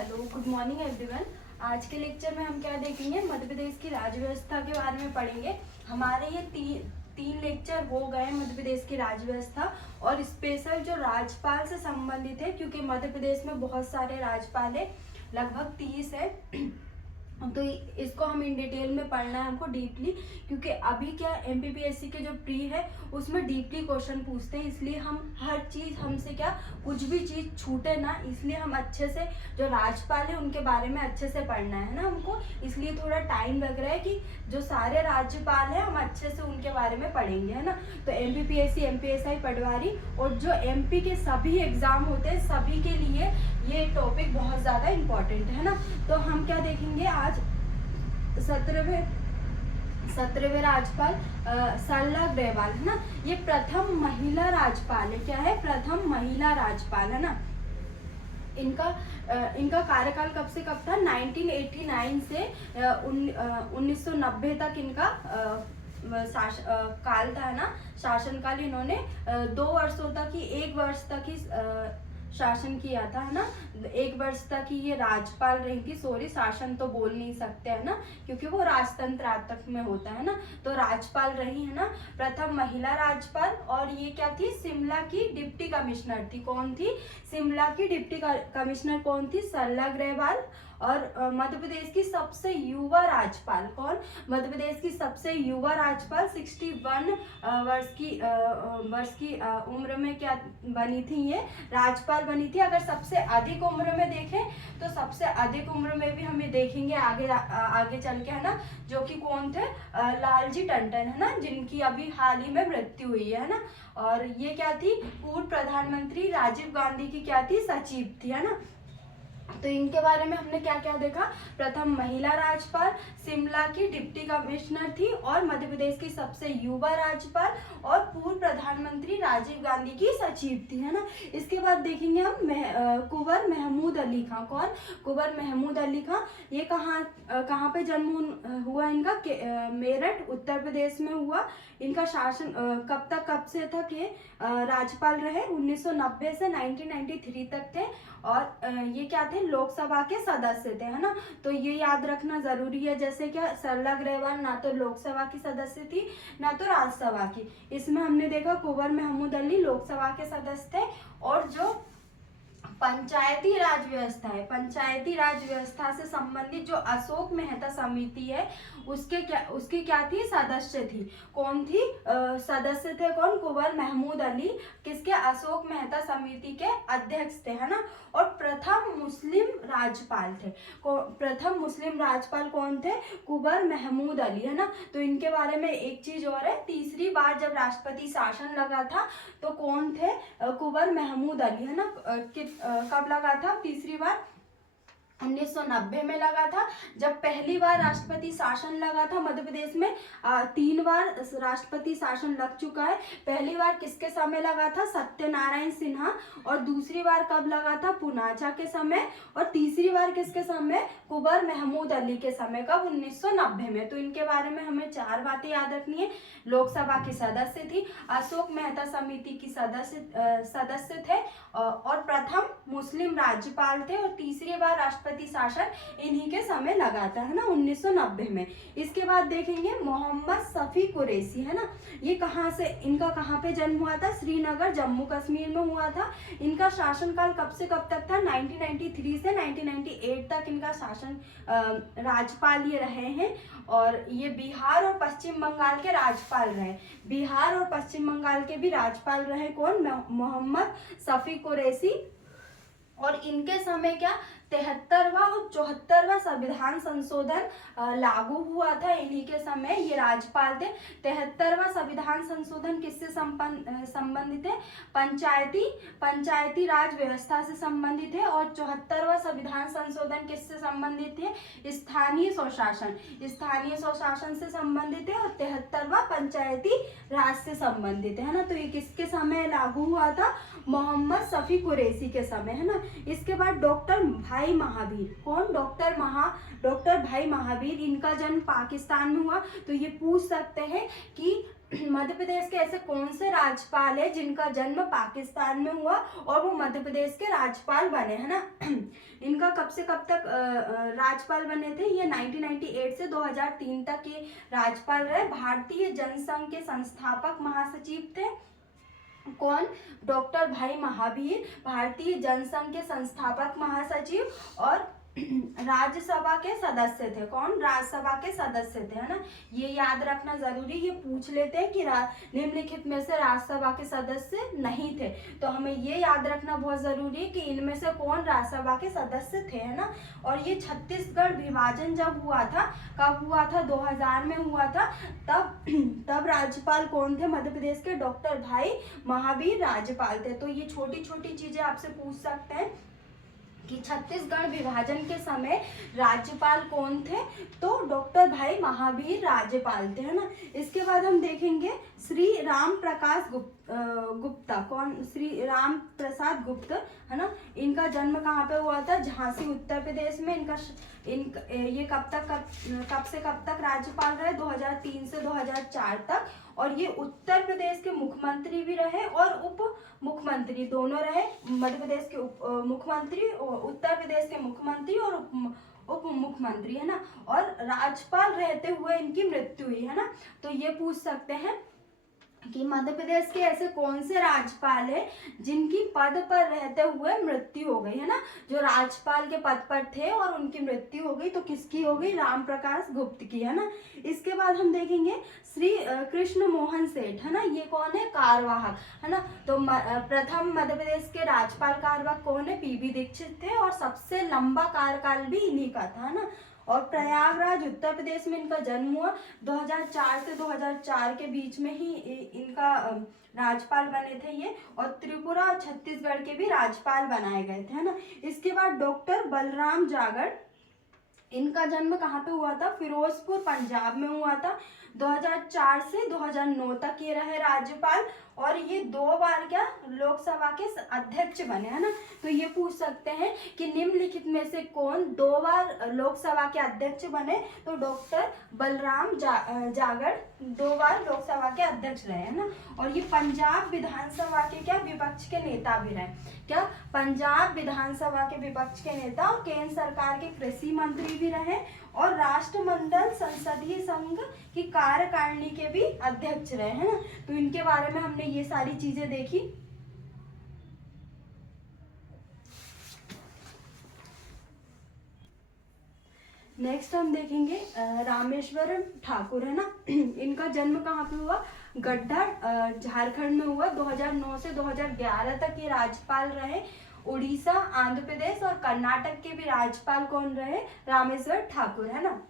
Hello, good morning everyone. आज के lecture में हम क्या देखेंगे, मध्य प्रदेश की राज्य व्यवस्था के बारे में पढ़ेंगे। हमारे ये तीन लेक्चर हो गए मध्य प्रदेश की राज्य व्यवस्था और स्पेशल जो राज्यपाल से संबंधित है, क्योंकि मध्य प्रदेश में बहुत सारे राज्यपाल है, लगभग 30 है। तो इसको हम इन डिटेल में पढ़ना है हमको डीपली, क्योंकि अभी क्या एमपीपीएससी के जो प्री है उसमें डीपली क्वेश्चन पूछते हैं, इसलिए हम हर चीज़ हमसे क्या कुछ भी चीज़ छूटे ना, इसलिए हम अच्छे से जो राज्यपाल है उनके बारे में अच्छे से पढ़ना है ना हमको। इसलिए थोड़ा टाइम लग रहा है कि जो सारे राज्यपाल हैं हम अच्छे से उनके बारे में पढ़ेंगे, है ना। तो एमपीपीएससी, एमपीएसआई, पटवारी और जो एमपी के सभी एग्जाम होते हैं सभी के लिए ये टॉपिक बहुत ज़्यादा इम्पोर्टेंट है ना। तो हम क्या देखेंगे आज 17वें राज्यपाल सरला ग्रेवाल है ना। ये प्रथम महिला राज्यपाल है। क्या है? प्रथम महिला राज्यपाल है ना। इनका कार्यकाल कब से कब था? 1989 से 1990 तक इनका काल था ना, शासनकाल। इन्होंने 2 वर्षों तक ही, 1 वर्ष तक ही शासन किया था, है ना। 1 वर्ष तक ही ये राज्यपाल रही थी। सॉरी, शासन तो बोल नहीं सकते है ना, क्योंकि वो राजतंत्र तक में होता है ना। तो राज्यपाल रही है ना, प्रथम महिला राज्यपाल। और ये क्या थी? शिमला की डिप्टी कमिश्नर थी। कौन थी? शिमला की डिप्टी कमिश्नर कौन थी? सरला ग्रेवाल। और मध्य प्रदेश की सबसे युवा राज्यपाल कौन? मध्य प्रदेश की सबसे युवा राज्यपाल 61 वर्ष की उम्र में क्या बनी थी? ये राज्यपाल बनी थी। अगर सबसे अधिक उम्र में देखें तो सबसे अधिक उम्र में भी हमें देखेंगे आगे चल के, है ना, जो कि कौन थे? लालजी टंडन, है ना, जिनकी अभी हाल ही में मृत्यु हुई है ना। और ये क्या थी? पूर्व प्रधानमंत्री राजीव गांधी की क्या थी? सचिव थी, है ना। तो इनके बारे में हमने क्या क्या देखा? प्रथम महिला राज्यपाल, शिमला की डिप्टी कमिश्नर थी और मध्य प्रदेश की सबसे युवा राज्यपाल और पूर्व प्रधानमंत्री राजीव गांधी की सचिव थी, है ना। इसके बाद देखेंगे हम कुंवर महमूद अली खां। कौन? कुंवर महमूद अली खां। ये कहाँ पे जन्म हुआ इनका? मेरठ, उत्तर प्रदेश में हुआ। इनका शासन कब से था कि राज्यपाल रहे? 1990 से 1993 तक थे। और ये क्या थे? लोकसभा के सदस्य थे, है ना। तो ये याद रखना जरूरी है। जैसे क्या सरला ग्रेवाल ना तो लोकसभा की सदस्य थी ना तो राज्यसभा की। इसमें हमने देखा कुंवर महमूद अली लोकसभा के सदस्य थे। और जो पंचायती राज व्यवस्था है, पंचायती राज व्यवस्था से संबंधित जो अशोक मेहता समिति है उसकी क्या थी? सदस्य थी। कौन थी? सदस्य थे कौन? कुंवर महमूद अली। किसके? अशोक मेहता समिति के अध्यक्ष थे, है ना। और प्रथम मुस्लिम राज्यपाल थे। प्रथम मुस्लिम राज्यपाल कौन थे? कुंवर महमूद अली, है ना। तो इनके बारे में एक चीज और है, तीसरी बार जब राष्ट्रपति शासन लगा था तो कौन थे? कुंवर महमूद अली, है ना। कब लगा था तीसरी बार? 1990 में लगा था। जब पहली बार राष्ट्रपति शासन लगा था मध्य प्रदेश में, 3 बार राष्ट्रपति शासन लग चुका है। पहली बार किसके समय लगा था? सत्यनारायण सिन्हा। और दूसरी बार कब लगा था? पूनाचा के समय। और तीसरी बार किसके समय? कुंवर महमूद अली के समय। कब? 1990 में। तो इनके बारे में हमें 4 बातें याद रखनी है। लोकसभा की सदस्य थी, अशोक मेहता समिति की सदस्य थे, और प्रथम मुस्लिम राज्यपाल थे, और तीसरी बार राष्ट्रपति शासन इन्हीं के समय लगा था, है ना, 1990 में। इसके बाद देखेंगे मोहम्मद शफी कुरैशी, है ना। ये इनका कहाँ पे जन्म हुआ था? श्रीनगर, जम्मू कश्मीर में हुआ था। इनका शासनकाल कब से कब तक था? 1993 से 1998 तक इनका शासन राज्यपाल ये रहे हैं। और ये बिहार और पश्चिम बंगाल के राज्यपाल रहे। बिहार और पश्चिम बंगाल के भी राज्यपाल रहे। कौन? मोहम्मद शफी कुरैशी। और इनके समय क्या 73वां और 74वां संविधान संशोधन लागू हुआ था। इन्हीं के समय ये राज्यपाल थे। 73वां संविधान संशोधन किससे संबंधित है? पंचायती राज व्यवस्था से संबंधित है। और 74वां संविधान संशोधन किससे संबंधित है? स्थानीय स्वशासन से संबंधित है। और 73वां पंचायती राज से संबंधित है ना। तो ये किसके समय लागू हुआ था? मोहम्मद शफी कुरैशी के समय, है ना। इसके बाद डॉक्टर भाई महावीर। कौन? डॉक्टर भाई महावीर। इनका जन्म पाकिस्तान में हुआ। तो ये पूछ सकते हैं कि मध्य प्रदेश के ऐसे कौन से राज्यपाल है जिनका जन्म पाकिस्तान में हुआ और वो मध्य प्रदेश के राज्यपाल बने, है ना। इनका कब से कब तक राज्यपाल बने थे, ये 1998 से 2003 तक ये राज्यपाल रहे। भारतीय जनसंघ के संस्थापक महासचिव थे कौन, डॉक्टर भाई महावीर, भारतीय जनसंघ के संस्थापक महासचिव। और राज्यसभा के सदस्य थे कौन, राज्यसभा के सदस्य थे, है ना। ये याद रखना जरूरी, ये पूछ लेते हैं कि निम्नलिखित में से राज्यसभा के सदस्य नहीं थे, तो हमें ये याद रखना बहुत जरूरी है कि इनमें से कौन राज्यसभा के सदस्य थे, है ना। और ये छत्तीसगढ़ विभाजन जब हुआ था, कब हुआ था, 2000 में हुआ था, तब राज्यपाल कौन थे मध्य प्रदेश के, डॉक्टर भाई महावीर राज्यपाल थे। तो ये छोटी छोटी चीजें आपसे पूछ सकते हैं कि छत्तीसगढ़ विभाजन के समय राज्यपाल कौन थे, तो डॉक्टर भाई महावीर राज्यपाल थे, है ना। इसके बाद हम देखेंगे श्री राम प्रकाश गुप्ता, कौन, श्री राम प्रसाद गुप्त, है ना। इनका जन्म कहाँ पे हुआ था, झांसी उत्तर प्रदेश में। ये कब से कब तक राज्यपाल रहे, 2003 से 2004 तक। और ये उत्तर प्रदेश के मुख्यमंत्री भी रहे और उप मुख्यमंत्री दोनों रहे, मध्य प्रदेश के मुख्यमंत्री, उत्तर प्रदेश के मुख्यमंत्री और उप मुख्यमंत्री, है ना। और राज्यपाल रहते हुए इनकी मृत्यु हुई, है ना। तो ये पूछ सकते हैं कि मध्य प्रदेश के ऐसे कौन से राज्यपाल है जिनकी पद पर रहते हुए मृत्यु हो गई, है ना। जो राज्यपाल के पद पर थे और उनकी मृत्यु हो गई, तो किसकी हो गई, राम प्रकाश गुप्त की, है ना। इसके बाद हम देखेंगे श्री कृष्ण मोहन सेठ, है ना। ये कौन है, कार्यवाहक, है ना। तो प्रथम मध्य प्रदेश के राज्यपाल कार्यवाहक कौन है, पीबी दीक्षित थे, और सबसे लंबा कार्यकाल भी इन्हीं का था, है ना। और प्रयागराज उत्तर प्रदेश में इनका जन्म हुआ, 2004 से 2004 के बीच में ही इनका राज्यपाल बने थे ये। और त्रिपुरा और छत्तीसगढ़ के भी राज्यपाल बनाए गए थे, है ना। इसके बाद डॉक्टर बलराम जागड़, इनका जन्म कहाँ पे हुआ था, फिरोजपुर पंजाब में हुआ था। 2004 से 2009 तक ये रहे राज्यपाल, और ये 2 बार क्या लोकसभा के अध्यक्ष बने, है ना। तो ये पूछ सकते हैं कि निम्नलिखित में से कौन 2 बार लोकसभा के अध्यक्ष बने, तो डॉक्टर बलराम जागड़ 2 बार लोकसभा के अध्यक्ष रहे, है ना। और ये पंजाब विधानसभा के क्या विपक्ष के नेता भी रहे, क्या, पंजाब विधानसभा के विपक्ष के नेता, और केंद्र सरकार के कृषि मंत्री भी रहे, और राष्ट्रमंडल संसदीय संघ की कार्यकारिणी के भी अध्यक्ष रहे, है ना। तो इनके बारे में हमने ये सारी चीजें देखी। नेक्स्ट हम देखेंगे रामेश्वरम ठाकुर, है ना। इनका जन्म कहाँ पे हुआ, गड्ढा झारखंड में हुआ। 2009 से 2011 तक ये राज्यपाल रहे। उड़ीसा, आंध्र प्रदेश और कर्नाटक के भी राज्यपाल कौन रहे, रामेश्वर ठाकुर, है ना।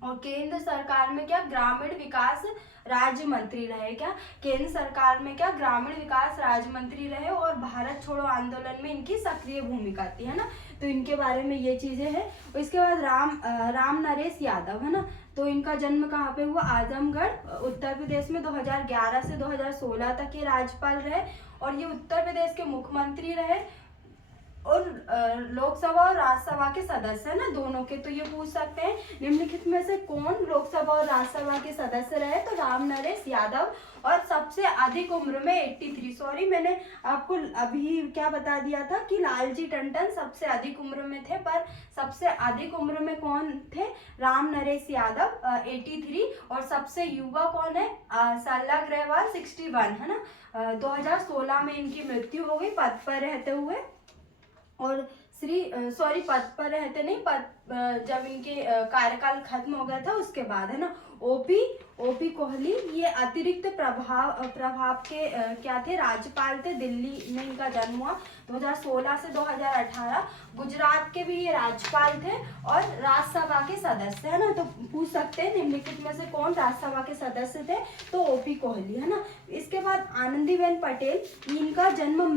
और केंद्र सरकार में क्या ग्रामीण विकास राज्य मंत्री रहे, क्या केंद्र सरकार में क्या ग्रामीण विकास राज्य मंत्री रहे, और भारत छोड़ो आंदोलन में इनकी सक्रिय भूमिका थी, है ना। तो इनके बारे में ये चीजें हैं। और इसके बाद राम नरेश यादव, है ना। तो इनका जन्म कहाँ पे हुआ, आजमगढ़ उत्तर प्रदेश में। 2011 से 2016 तक ये राज्यपाल रहे, और ये उत्तर प्रदेश के मुख्यमंत्री रहे, और लोकसभा और राज्यसभा के सदस्य, है ना, दोनों के। तो ये पूछ सकते हैं निम्नलिखित में से कौन लोकसभा और राज्यसभा के सदस्य रहे, तो राम नरेश यादव। और सबसे अधिक उम्र में 83, सॉरी मैंने आपको अभी क्या बता दिया था कि लालजी टंडन सबसे अधिक उम्र में थे, पर सबसे अधिक उम्र में कौन थे, राम नरेश यादव 83। और सबसे युवा कौन है, सल्ला अग्रवाल 61, है ना। 2016 में इनकी मृत्यु हो गई पद पर रहते हुए। और पद पर रहते नहीं, जब इनके कार्यकाल खत्म हो गया था उसके बाद, है ना। ओपी कोहली ये अतिरिक्त प्रभाव के क्या थे, राज्यपाल थे। दिल्ली में इनका जन्म हुआ 2016 से 2018। गुजरात के भी ये राज्यपाल थे और राज्यसभा के सदस्य, है ना। तो पूछ सकते हैं निम्नलिखित में से कौन राज्यसभा के सदस्य थे, तो ओपी कोहली, है ना। इसके बाद आनंदीबेन पटेल, इनका जन्म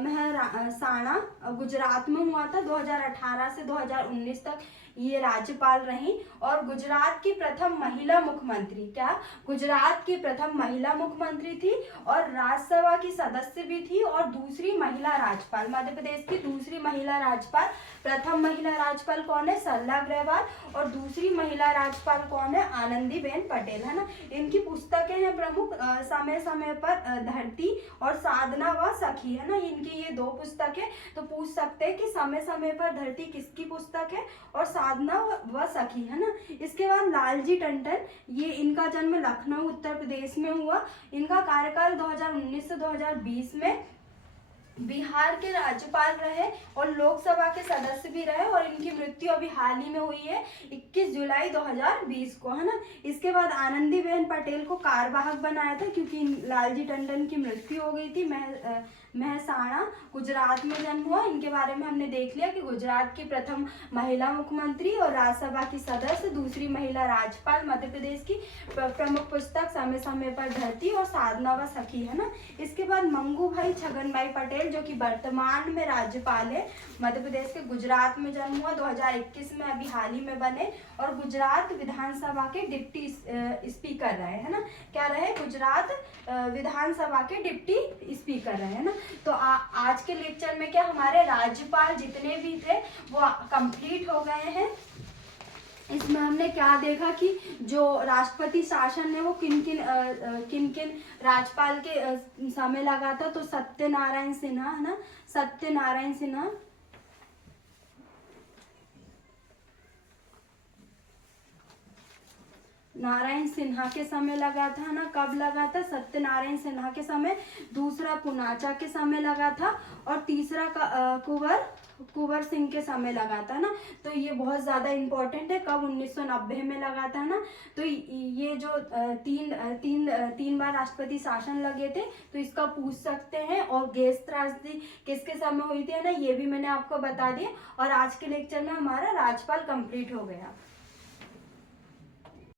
मेहसाणा गुजरात में हुआ था। 2018 से 2019 तक ये राज्यपाल रही, और गुजरात की प्रथम महिला मुख्यमंत्री, क्या क्या, गुजरात की प्रथम महिला मुख्यमंत्री थी और राज्यसभा की सदस्य भी थी और दूसरी महिला राज्यपाल, मध्य प्रदेश की दूसरी महिला राज्यपाल। प्रथम महिला राज्यपाल कौन है, सरला अग्रवाल, और दूसरी महिला राज्यपाल कौन है, आनंदीबेन पटेल, है ना। इनकी पुस्तकें हैं प्रमुख, समय समय पर धरती और साधना व सखी, है ना। इनकी ये दो पुस्तकें, तो पूछ सकते हैं कि समय समय पर धरती किसकी पुस्तक है, और साधना व सखी, है ना। इसके बाद लालजी टंडन, ये इनका जन्म लखनऊ उत्तर प्रदेश में हुआ। इनका कार्यकाल 2019 से 2020 में बिहार के राज्यपाल रहे और लोकसभा के सदस्य भी रहे, और इनकी मृत्यु अभी हाल ही में हुई है 21 जुलाई 2020 को, है ना। इसके बाद आनंदीबेन पटेल को कार्यवाहक बनाया था क्योंकि लालजी टंडन की मृत्यु हो गई थी। महसाणा गुजरात में जन्म हुआ। इनके बारे में हमने देख लिया कि गुजरात की प्रथम महिला मुख्यमंत्री और राज्यसभा की सदस्य, दूसरी महिला राज्यपाल, मध्य प्रदेश की प्रमुख पुस्तक समय समय पर धरती और साधना व सखी, है ना। इसके बाद मंगू भाई छगन भाई पटेल, जो कि वर्तमान में राज्यपाल है, मध्य प्रदेश के गुजरात में जन्म हुआ, 2021 में अभी हाल ही में बने, और गुजरात विधानसभा के डिप्टी स्पीकर रहे, है ना। क्या रहे, गुजरात विधानसभा के डिप्टी स्पीकर रहे, है ना। तो आज के लेक्चर में क्या हमारे राज्यपाल जितने भी थे वो कंप्लीट हो गए हैं। इसमें हमने क्या देखा कि जो राष्ट्रपति शासन है वो किन किन राज्यपाल के समय लगा था, तो सत्यनारायण सिन्हा, है ना, सत्यनारायण सिन्हा, नारायण सिन्हा के समय लगा था ना। कब लगा था, सत्यनारायण सिन्हा के समय। दूसरा पुनाचा के समय लगा था, और तीसरा कुंवर सिंह के समय लगा था ना। तो ये बहुत ज़्यादा इम्पोर्टेंट है, कब 1990 में लगा था ना। तो ये जो तीन बार राष्ट्रपति शासन लगे थे, तो इसका पूछ सकते हैं। और गैस त्रासदी किसके समय हुई थी, है ना, ये भी मैंने आपको बता दिया। और आज के लेक्चर में हमारा राज्यपाल कंप्लीट हो गया।